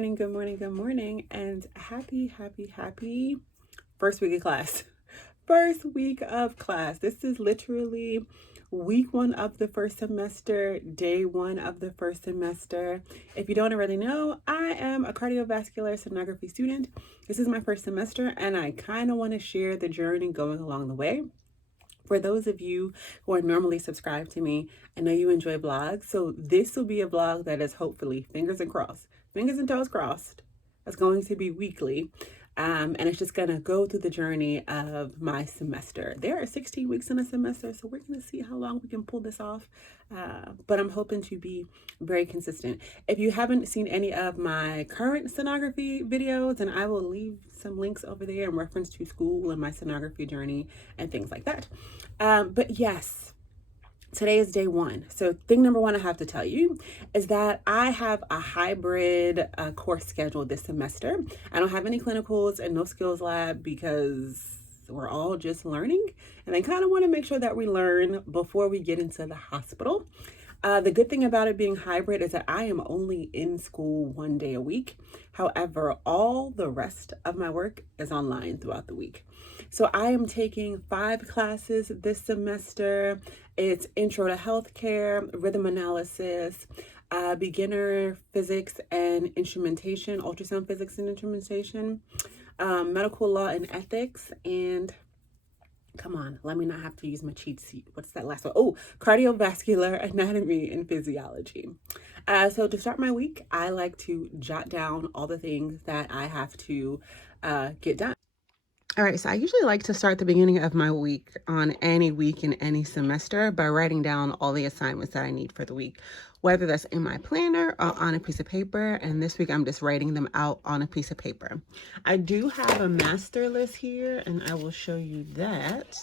morning, and happy first week of class. First week of class. This is literally week one of the first semester, day one of the first semester. If you don't already know, I am a cardiovascular sonography student. This is my first semester, and I kind of want to share the journey going along the way. For those of you who are normally subscribed to me, I know you enjoy vlogs, so this will be a vlog that is hopefully fingers and toes crossed. That's going to be weekly, and it's just gonna go through the journey of my semester. There are 16 weeks in a semester, so we're gonna see how long we can pull this off. But I'm hoping to be very consistent. If you haven't seen any of my current sonography videos, then I will leave some links over there in reference to school and my sonography journey and things like that. But yes, today is day one. So thing number one I have to tell you is that I have a hybrid course schedule this semester. I don't have any clinicals and no skills lab because we're all just learning, and I kind of want to make sure that we learn before we get into the hospital. The good thing about it being hybrid is that I am only in school one day a week. However, all the rest of my work is online throughout the week. So I am taking 5 classes this semester. It's Intro to Healthcare, Rhythm Analysis, Beginner Physics and Instrumentation, Ultrasound Physics and Instrumentation, Medical Law and Ethics, and come on, let me not have to use my cheat sheet. What's that last one? Oh, Cardiovascular Anatomy and Physiology. So to start my week, I like to jot down all the things that I have to get done. All right, so I usually like to start the beginning of my week on any week in any semester by writing down all the assignments that I need for the week, whether that's in my planner or on a piece of paper. And this week I'm just writing them out on a piece of paper. I do have a master list here, and I will show you that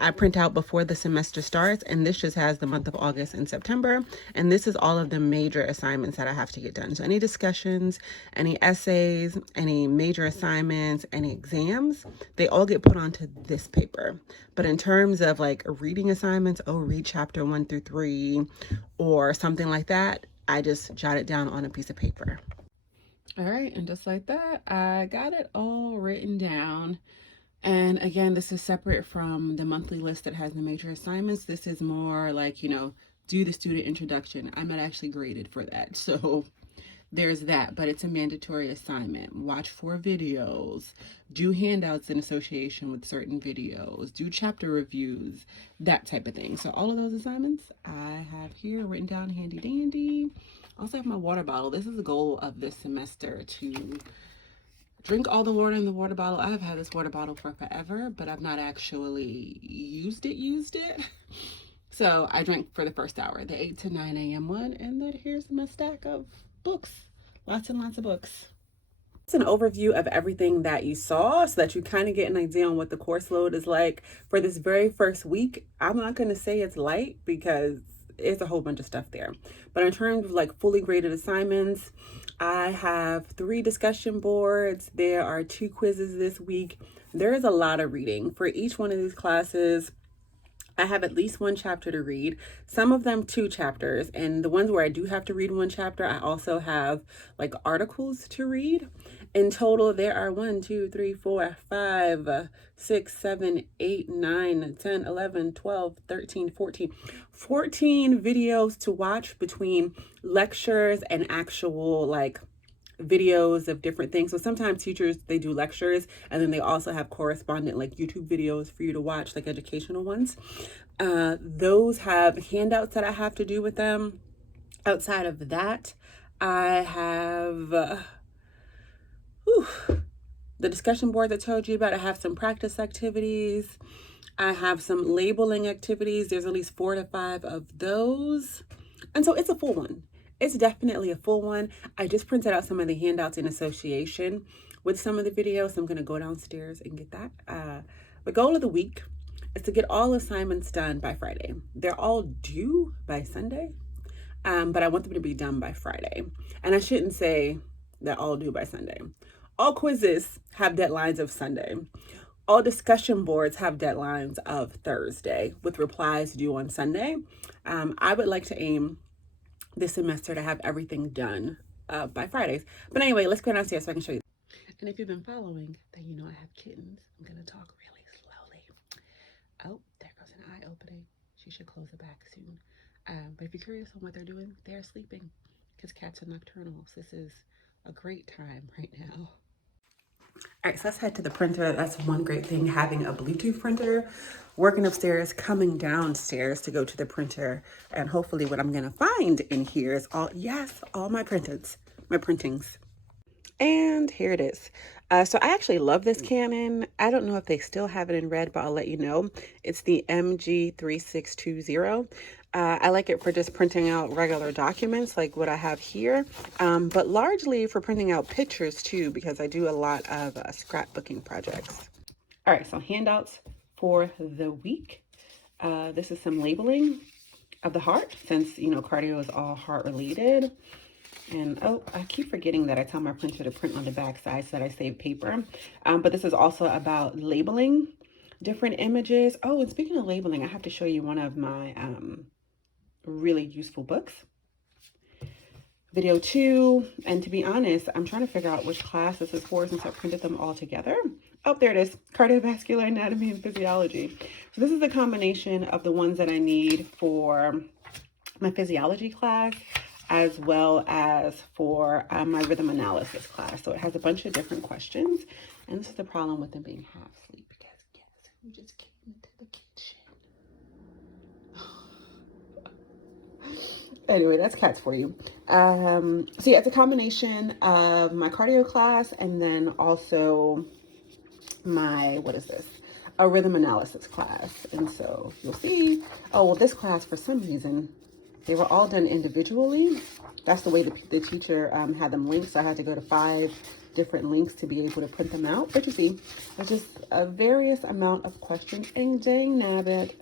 I print out before the semester starts, and this just has the month of August and September, and this is all of the major assignments that I have to get done. So any discussions, any essays, any major assignments, any exams, they all get put onto this paper. But in terms of like reading assignments, read chapter 1 through 3 or something like that, I just jot it down on a piece of paper. All right, and just like that, I got it all written down. And again, this is separate from the monthly list that has the major assignments. This is more like, do the student introduction. I'm not actually graded for that. So there's that, but it's a mandatory assignment. Watch 4 videos, do handouts in association with certain videos, do chapter reviews, that type of thing. So all of those assignments I have here written down handy dandy. Also have my water bottle. This is the goal of this semester, to drink all the water in the water bottle. I've had this water bottle for forever, but I've not actually used it. So I drank for the first hour, the 8 to 9 a.m. one, and then here's my stack of books. Lots and lots of books. It's an overview of everything that you saw so that you kind of get an idea on what the course load is like for this very first week. I'm not going to say it's light because it's a whole bunch of stuff there. But in terms of like fully graded assignments, I have 3 discussion boards. There are 2 quizzes this week. There is a lot of reading. For each one of these classes, I have at least 1 chapter to read, some of them 2 chapters. And the ones where I do have to read 1 chapter, I also have like articles to read. In total, there are 1, 2, 3, 4, 5, 6, 7, 8, 9, 10, 11, 12, 13, 14. 14 videos to watch between lectures and actual like videos of different things. So sometimes teachers, they do lectures and then they also have correspondent like YouTube videos for you to watch, like educational ones. Those have handouts that I have to do with them. Outside of that, I have the discussion board that I told you about. I have some practice activities. I have some labeling activities. There's at least 4 to 5 of those. And so it's a full one. It's definitely a full one. I just printed out some of the handouts in association with some of the videos. So I'm going to go downstairs and get that. The goal of the week is to get all assignments done by Friday. They're all due by Sunday, but I want them to be done by Friday. And I shouldn't say they're all due by Sunday. All quizzes have deadlines of Sunday. All discussion boards have deadlines of Thursday with replies due on Sunday. I would like to aim this semester to have everything done by Fridays. But anyway, let's go downstairs so I can show you. And if you've been following, then you know I have kittens. I'm gonna talk really slowly. Oh, there goes an eye opening. She should close it back soon. But if you're curious on what they're doing, they're sleeping because cats are nocturnal. So this is a great time right now. All right, so let's head to the printer. That's one great thing, having a Bluetooth printer, working upstairs, coming downstairs to go to the printer. And hopefully what I'm gonna find in here is all my printings. And here it is. So I actually love this Canon. I don't know if they still have it in red, but I'll let you know. It's the MG3620. I like it for just printing out regular documents like what I have here, but largely for printing out pictures too, because I do a lot of scrapbooking projects. All right, so handouts for the week. This is some labeling of the heart, since, you know, cardio is all heart related. And oh, I keep forgetting that I tell my printer to print on the back side so that I save paper. But this is also about labeling different images. Oh, and speaking of labeling, I have to show you one of my really useful books. Video 2, and to be honest, I'm trying to figure out which class this is for since I printed them all together. Oh, there it is, Cardiovascular Anatomy and Physiology. So this is a combination of the ones that I need for my physiology class, as well as for my rhythm analysis class. So it has a bunch of different questions. And this is the problem with them being half asleep, because guess who just came into the kitchen? Anyway, that's cats for you. So yeah, it's a combination of my cardio class and then also my, what is this? A rhythm analysis class. And so you'll see, oh, well, this class, for some reason, they were all done individually. That's the way the teacher had them linked. So I had to go to 5 different links to be able to print them out. But you see, there's just a various amount of questions. And dang nabbit,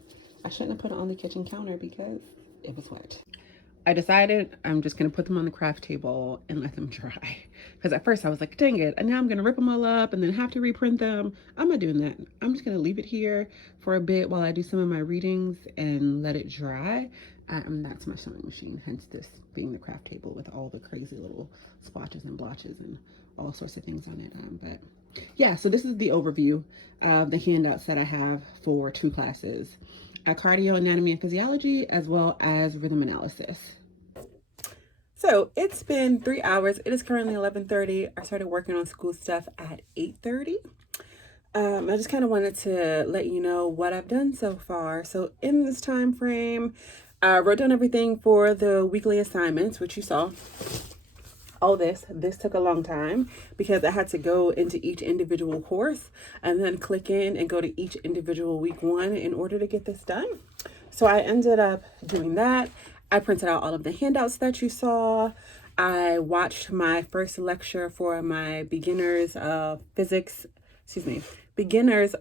I shouldn't have put it on the kitchen counter because it was wet. I decided I'm just going to put them on the craft table and let them dry. Because at first I was like, dang it, and now I'm going to rip them all up and then have to reprint them. I'm not doing that. I'm just going to leave it here for a bit while I do some of my readings and let it dry. And that's my sewing machine, hence this being the craft table with all the crazy little splotches and blotches and all sorts of things on it. But yeah, so this is the overview of the handouts that I have for 2 classes. Cardio, anatomy, and physiology, as well as rhythm analysis. So it's been 3 hours. It is currently 11:30. I started working on school stuff at 8:30. I just kind of wanted to let you know what I've done so far. So in this time frame, I wrote down everything for the weekly assignments, which you saw. All this took a long time because I had to go into each individual course and then click in and go to each individual week 1 in order to get this done. So I ended up doing that. I printed out all of the handouts that you saw. I watched my first lecture for my beginners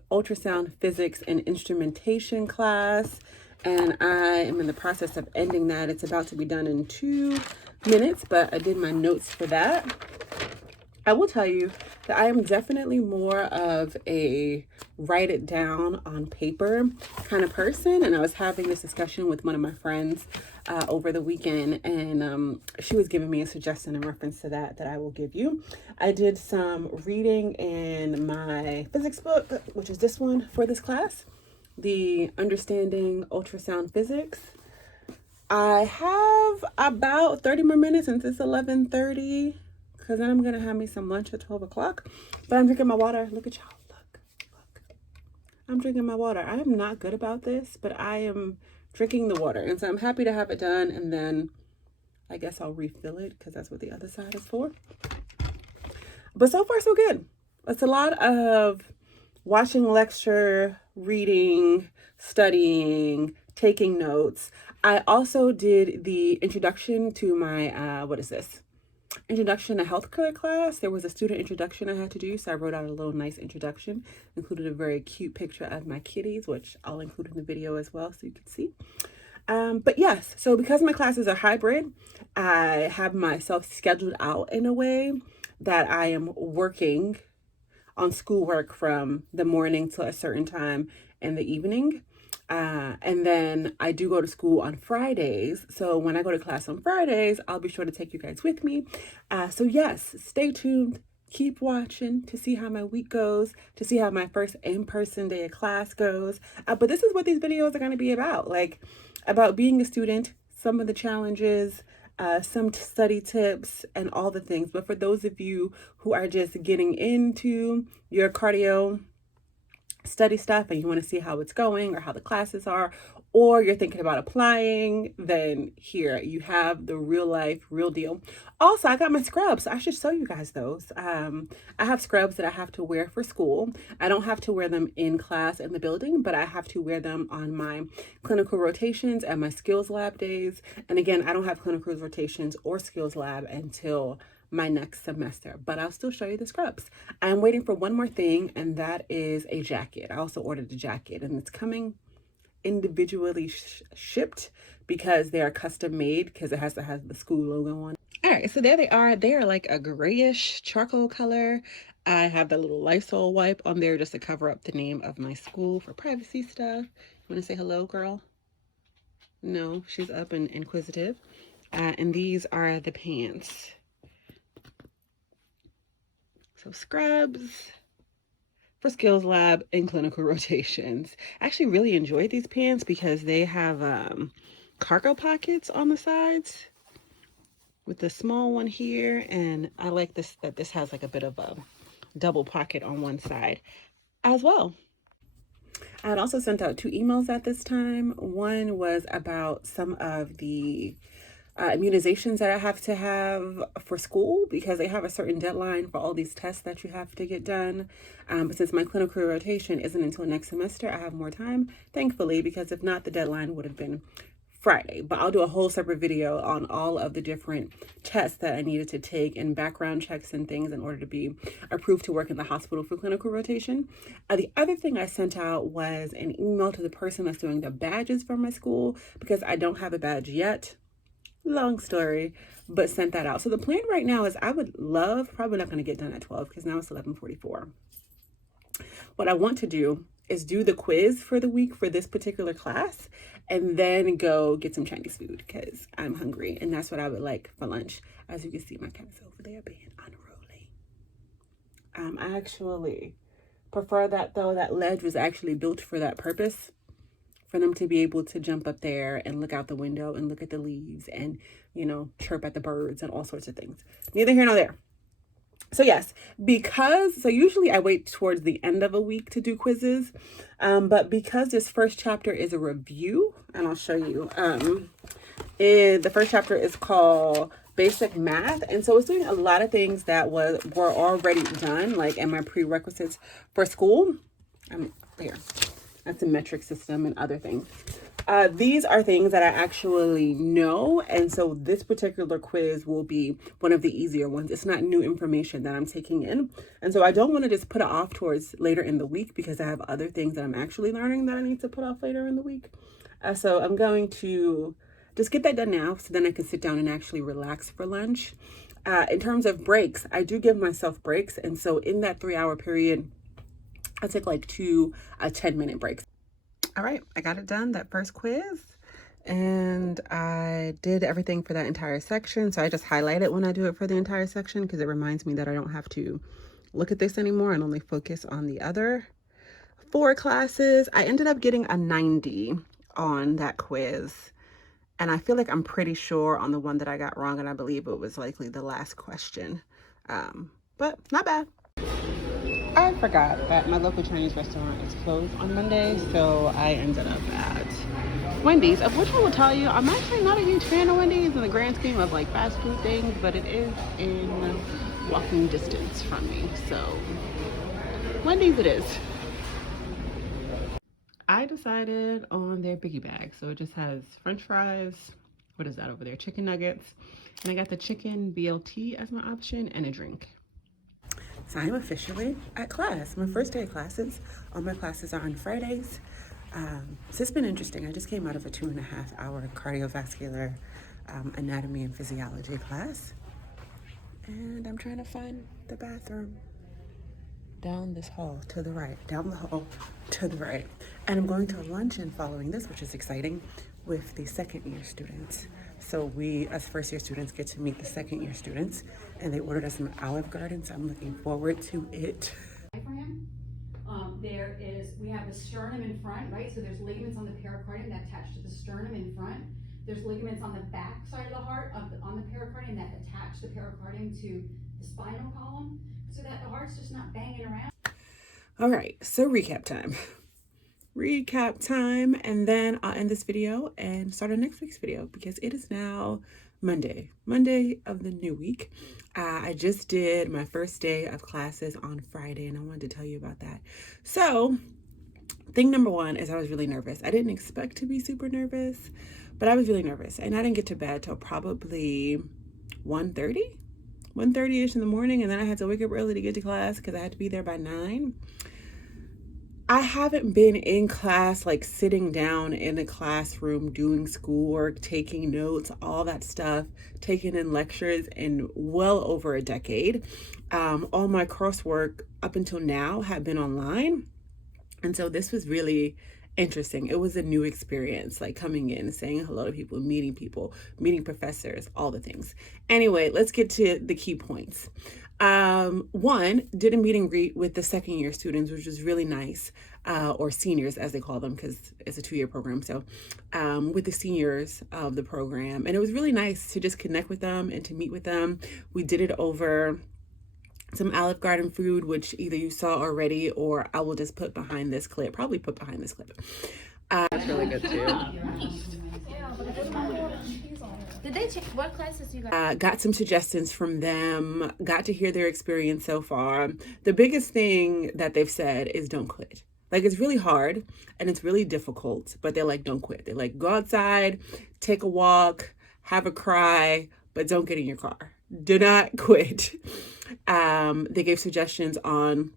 ultrasound physics and instrumentation class. And I am in the process of ending that. It's about to be done in 2 minutes, but I did my notes for that. I will tell you that I am definitely more of a write it down on paper kind of person. And I was having this discussion with one of my friends over the weekend, and she was giving me a suggestion in reference to that I will give you. I did some reading in my physics book, which is this one for this class, the Understanding Ultrasound Physics. I have about 30 more minutes since it's 11:30, because then I'm going to have me some lunch at 12 o'clock. But I'm drinking my water. Look at y'all. Look. I'm drinking my water. I am not good about this, but I am drinking the water. And so I'm happy to have it done. And then I guess I'll refill it because that's what the other side is for. But so far, so good. It's a lot of watching lecture, reading, studying, taking notes. I also did the introduction to my, Introduction to Healthcare class. There was a student introduction I had to do, so I wrote out a little nice introduction, included a very cute picture of my kitties, which I'll include in the video as well so you can see. But yes, so because my classes are hybrid, I have myself scheduled out in a way that I am working on schoolwork from the morning to a certain time in the evening. And then I do go to school on Fridays. So when I go to class on Fridays, I'll be sure to take you guys with me. So yes, stay tuned. Keep watching to see how my week goes, to see how my first in-person day of class goes. But this is what these videos are going to be about, like about being a student, some of the challenges, some study tips, and all the things. But for those of you who are just getting into your cardio study stuff and you want to see how it's going or how the classes are, or you're thinking about applying, then here you have the real life, real deal. Also, I got my scrubs. I should show you guys those. I have scrubs that I have to wear for school. I don't have to wear them in class in the building, but I have to wear them on my clinical rotations and my skills lab days. And again, I don't have clinical rotations or skills lab until my next semester, but I'll still show you the scrubs. I'm waiting for one more thing, and that is a jacket. I also ordered a jacket, and it's coming individually shipped because they are custom made, because it has to have the school logo on. All right, so there they are. They are like a grayish charcoal color. I have the little Lysol wipe on there just to cover up the name of my school for privacy stuff. You want to say hello, girl? No, she's up and inquisitive. And these are the pants. So scrubs for skills lab and clinical rotations. I actually really enjoy these pants because they have cargo pockets on the sides with the small one here. And I like this, that this has like a bit of a double pocket on one side as well. I had also sent out 2 emails at this time. One was about some of the immunizations that I have to have for school, because they have a certain deadline for all these tests that you have to get done. But since my clinical rotation isn't until next semester, I have more time, thankfully, because if not, the deadline would have been Friday. But I'll do a whole separate video on all of the different tests that I needed to take and background checks and things in order to be approved to work in the hospital for clinical rotation. The other thing I sent out was an email to the person that's doing the badges for my school, because I don't have a badge yet. Long story, but sent that out. So the plan right now is I would love, probably not going to get done at 12 because now it's 11:44. What I want to do is do the quiz for the week for this particular class and then go get some Chinese food because I'm hungry, and that's what I would like for lunch. As you can see, my cat's over there being unruly. I actually prefer that though. That ledge was actually built for that purpose, for them to be able to jump up there and look out the window and look at the leaves and, you know, chirp at the birds and all sorts of things. Neither here nor there. So yes, so usually I wait towards the end of a week to do quizzes, but because this first chapter is a review, and I'll show you, the first chapter is called Basic Math, and so it's doing a lot of things that were already done, like in my prerequisites for school. There. That's a metric system and other things. These are things that I actually know, and so this particular quiz will be one of the easier ones. It's not new information that I'm taking in, and so I don't want to just put it off towards later in the week because I have other things that I'm actually learning that I need to put off later in the week. So I'm going to just get that done now so then I can sit down and actually relax for lunch. In terms of breaks, I do give myself breaks, and so in that 3-hour period, I took like 2 10-minute breaks. All right, I got it done, that first quiz, and I did everything for that entire section. So I just highlight it when I do it for the entire section because it reminds me that I don't have to look at this anymore and only focus on the other 4 classes. I ended up getting a 90 on that quiz, and I feel like I'm pretty sure on the one that I got wrong, and I believe it was likely the last question, but not bad. I forgot that my local Chinese restaurant is closed on Monday, so I ended up at Wendy's, of which I will tell you, I'm actually not a huge fan of Wendy's in the grand scheme of like fast food things, but it is in walking distance from me, so Wendy's it is. I decided on their biggie bag, so it just has French fries, what is that over there, chicken nuggets, and I got the chicken BLT as my option and a drink. So I'm officially at class. My first day of classes. All my classes are on Fridays. So it's been interesting. I just came out of a 2.5-hour cardiovascular anatomy and physiology class. And I'm trying to find the bathroom. down this hall to the right, down the hall to the right. And I'm going to a luncheon following this, which is exciting, with the second year students. So we, as first year students, get to meet the second year students, and they ordered us some Olive Garden, so I'm looking forward to it. We have the sternum in front, right? So there's ligaments on the pericardium that attach to the sternum in front. There's ligaments on the back side of the heart, on the pericardium that attach the pericardium to the spinal column, so that the heart's just not banging around. All right, so recap time. Recap time, and then I'll end this video and start on next week's video because it is now Monday of the new week. I just did my first day of classes on Friday, and I wanted to tell you about that. So thing number one is I was really nervous. I didn't expect to be super nervous, but I was really nervous, and I didn't get to bed till probably 1:30ish in the morning, and then I had to wake up early to get to class because I had to be there by 9. I haven't been in class, like sitting down in a classroom, doing schoolwork, taking notes, all that stuff, taking in lectures in well over a decade. All my coursework up until now have been online. And so this was really interesting. It was a new experience, like coming in, saying hello to people, meeting professors, all the things. Anyway, let's get to the key points. One, did a meet and greet with the second year students, which was really nice, or seniors as they call them, because it's a 2-year program. So with the seniors of the program, and it was really nice to just connect with them and to meet with them. We did it over some Olive Garden food, which either you saw already or I will just put behind this clip, probably put behind this clip. That's really good too. Did they check what classes you got? Got some suggestions from them, got to hear their experience so far. The biggest thing that they've said is don't quit. Like, it's really hard and it's really difficult, but they're like, don't quit. They're like, go outside, take a walk, have a cry, but don't get in your car. Do not quit. They gave suggestions on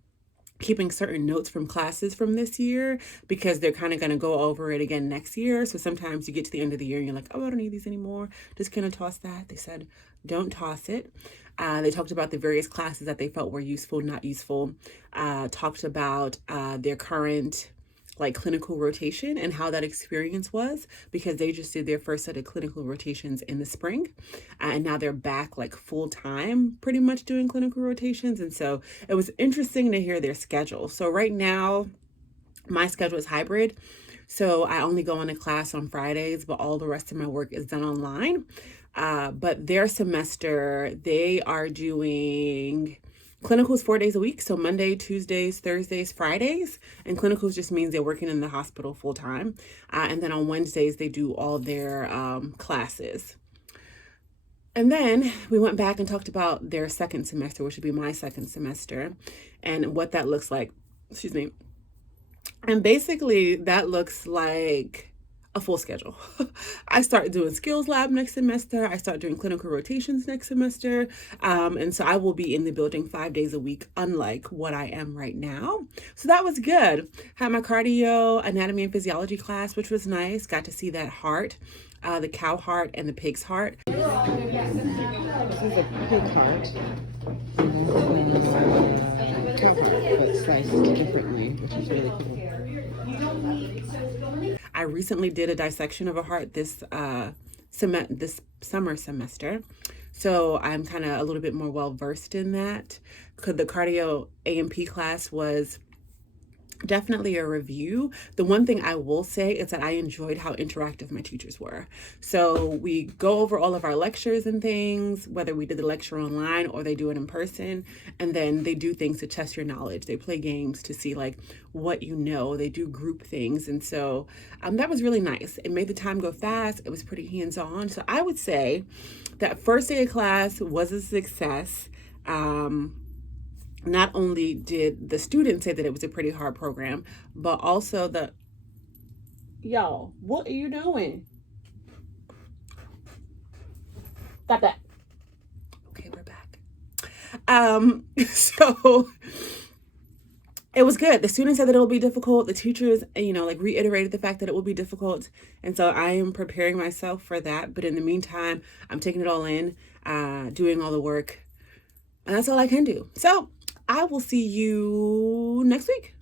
keeping certain notes from classes from this year because they're kind of going to go over it again next year. So sometimes you get to the end of the year and you're like, oh, I don't need these anymore. Just kind of toss that. They said, don't toss it. They talked about the various classes that they felt were useful, not useful. Talked about their current like clinical rotation and how that experience was, because they just did their first set of clinical rotations in the spring, and now they're back like full time pretty much doing clinical rotations. And so it was interesting to hear their schedule. So right now my schedule is hybrid, so I only go into class on Fridays, but all the rest of my work is done online. But their semester, they are doing clinicals 4 days a week. So Monday, Tuesdays, Thursdays, Fridays. And clinicals just means they're working in the hospital full time. And then on Wednesdays, they do all their classes. And then we went back and talked about their second semester, which would be my second semester, and what that looks like. Excuse me. And basically that looks like a full schedule. I start doing skills lab next semester. I start doing clinical rotations next semester. And so I will be in the building 5 days a week, unlike what I am right now. So that was good. Had my cardio, anatomy, and physiology class, which was nice. Got to see that heart, the cow heart and the pig's heart. This is a pig heart. Cow heart, but sliced differently, which is really cool. I recently did a dissection of a heart this summer semester, so I'm kind of a little bit more well versed in that. The cardio A&P class was definitely a review. The one thing I will say is that I enjoyed how interactive my teachers were. So we go over all of our lectures and things, whether we did the lecture online or they do it in person, and then they do things to test your knowledge. They play games to see like what you know. They do group things, and so that was really nice. It made the time go fast. It was pretty hands-on. So I would say that first day of class was a success. Not only did the students say that it was a pretty hard program, but also y'all, what are you doing? Stop that. Okay, we're back. So it was good. The students said that it will be difficult. The teachers, like reiterated the fact that it will be difficult. And so I am preparing myself for that. But in the meantime, I'm taking it all in, doing all the work. And that's all I can do. So I will see you next week.